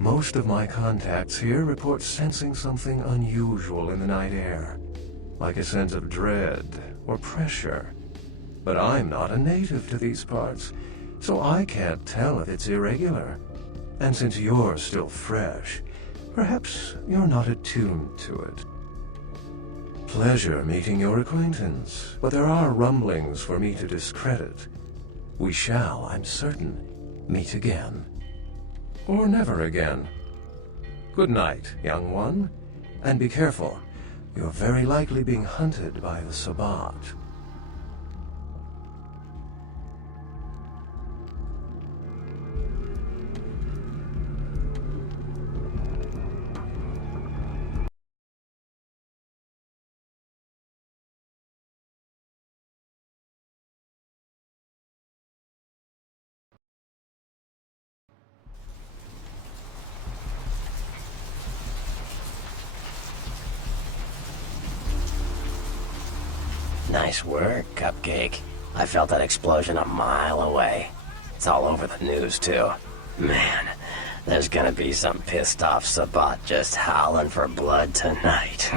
Most of my contacts here report sensing something unusual in the night air, like a sense of dread or pressure. But I'm not a native to these parts, so I can't tell if it's irregular. And since you're still fresh, perhaps you're not attuned to it. Pleasure meeting your acquaintance, but there are rumblings for me to discredit. We shall, I'm certain, meet again. Or never again. Good night, young one, and be careful. You're very likely being hunted by the Sabbat. Nice work, Cupcake. I felt that explosion a mile away. It's all over the news, too. Man, there's gonna be some pissed off Sabbat just howling for blood tonight.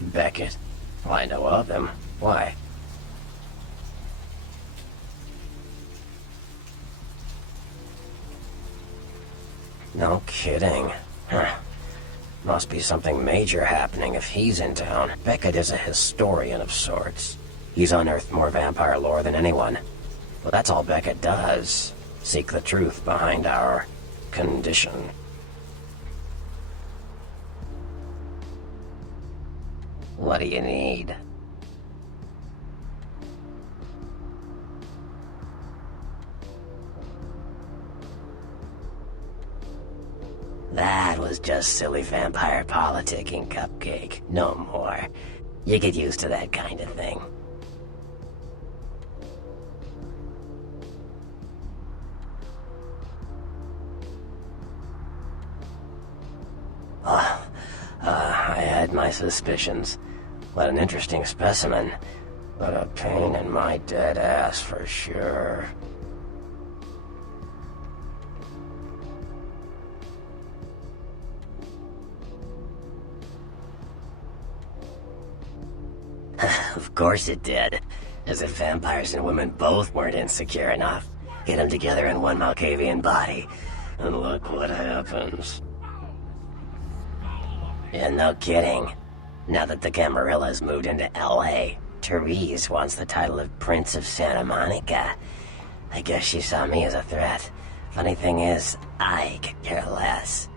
Beckett? Well, I know of him. Why? No kidding. Huh. Must be something major happening if he's in town. Beckett is a historian of sorts. He's unearthed more vampire lore than anyone. But that's all Beckett does. Seek the truth behind our condition. What do you need? That was just silly vampire politicking, Cupcake. No more. You get used to that kind of thing. I had my suspicions. What an interesting specimen. But a pain in my dead ass for sure. Of course it did. As if vampires and women both weren't insecure enough. Get them together in one Malkavian body, and look what happens. Yeah, no kidding. Now that the Camarillas moved into L.A., Therese wants the title of Prince of Santa Monica. I guess she saw me as a threat. Funny thing is, I could care less.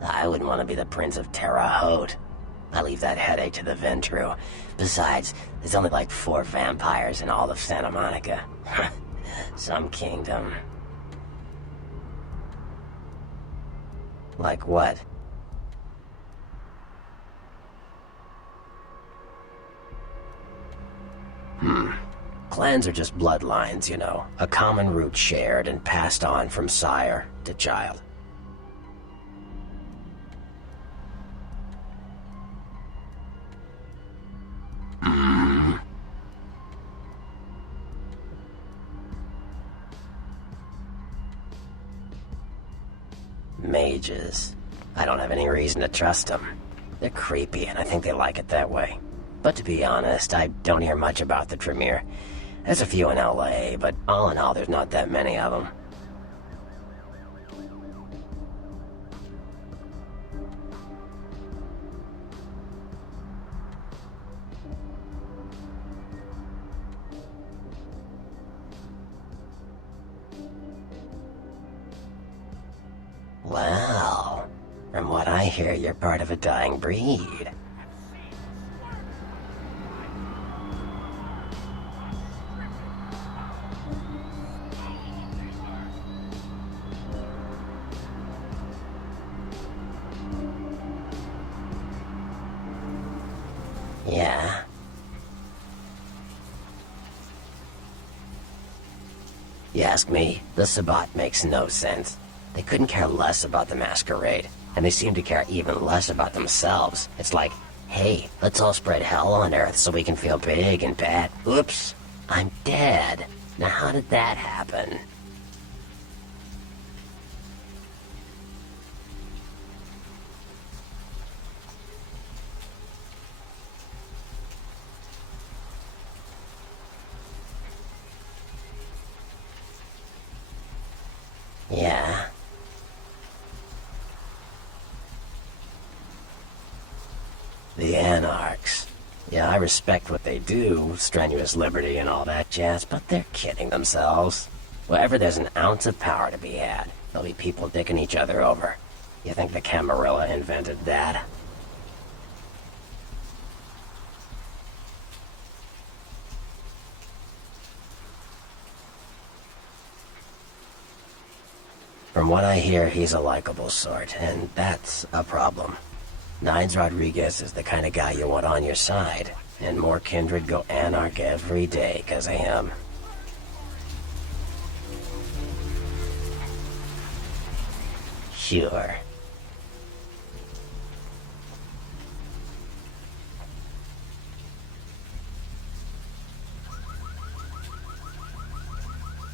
I wouldn't want to be the Prince of Terre Haute. I leave that headache to the Ventru. Besides, there's only like 4 vampires in all of Santa Monica. Some kingdom. Like what? Clans are just bloodlines, you know. A common root shared and passed on from sire to child. Mages. I don't have any reason to trust them. They're creepy, and I think they like it that way. But to be honest, I don't hear much about the Tremere. There's a few in LA, but all in all, there's not that many of them. Well, from what I hear, you're part of a dying breed. Yeah? You ask me, the Sabbat makes no sense. They couldn't care less about the masquerade, and they seem to care even less about themselves. It's like, hey, let's all spread hell on Earth so we can feel big and bad. Oops, I'm dead. Now how did that happen? Yeah. The Anarchs. Yeah, I respect what they do, strenuous liberty and all that jazz, but they're kidding themselves. Wherever there's an ounce of power to be had, there'll be people dicking each other over. You think the Camarilla invented that? From what I hear, he's a likable sort, and that's a problem. Nines Rodriguez is the kind of guy you want on your side, and more kindred go anarch every day because of him. Sure.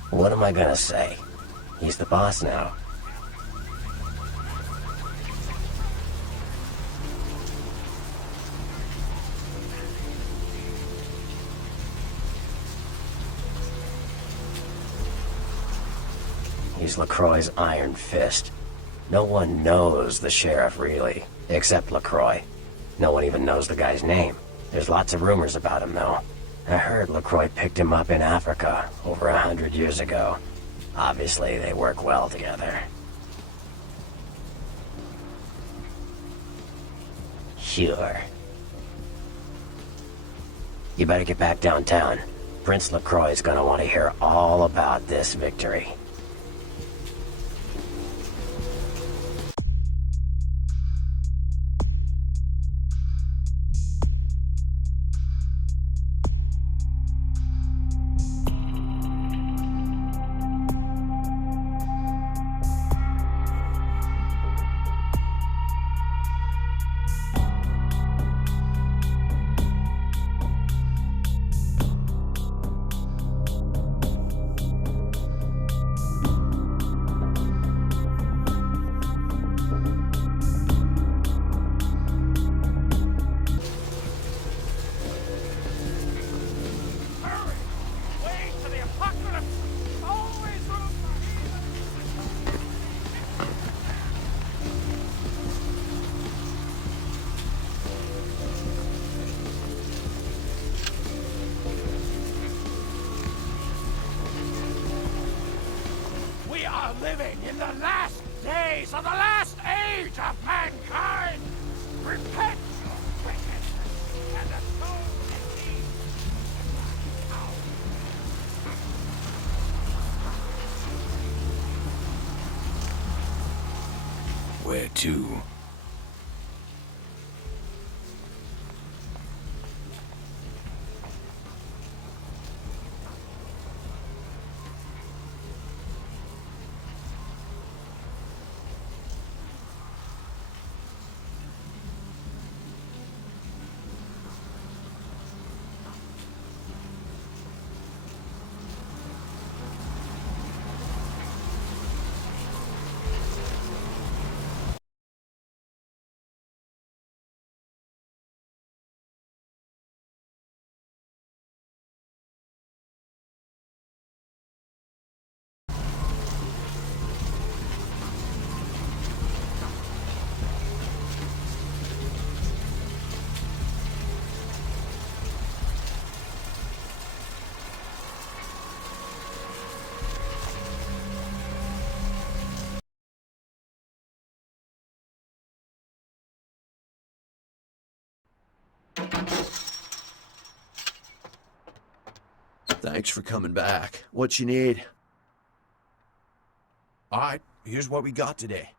What am I gonna say? He's the boss now. He's LaCroix's iron fist. No one knows the sheriff, really, except LaCroix. No one even knows the guy's name. There's lots of rumors about him, though. I heard LaCroix picked him up in Africa over 100 years ago. Obviously, they work well together. Sure. You better get back downtown. Prince LaCroix's gonna want to hear all about this victory. Living in the last days of the last age of mankind! Repent your wickedness and atone in me! Where to? Thanks for coming back. What you need? Alright, here's what we got today.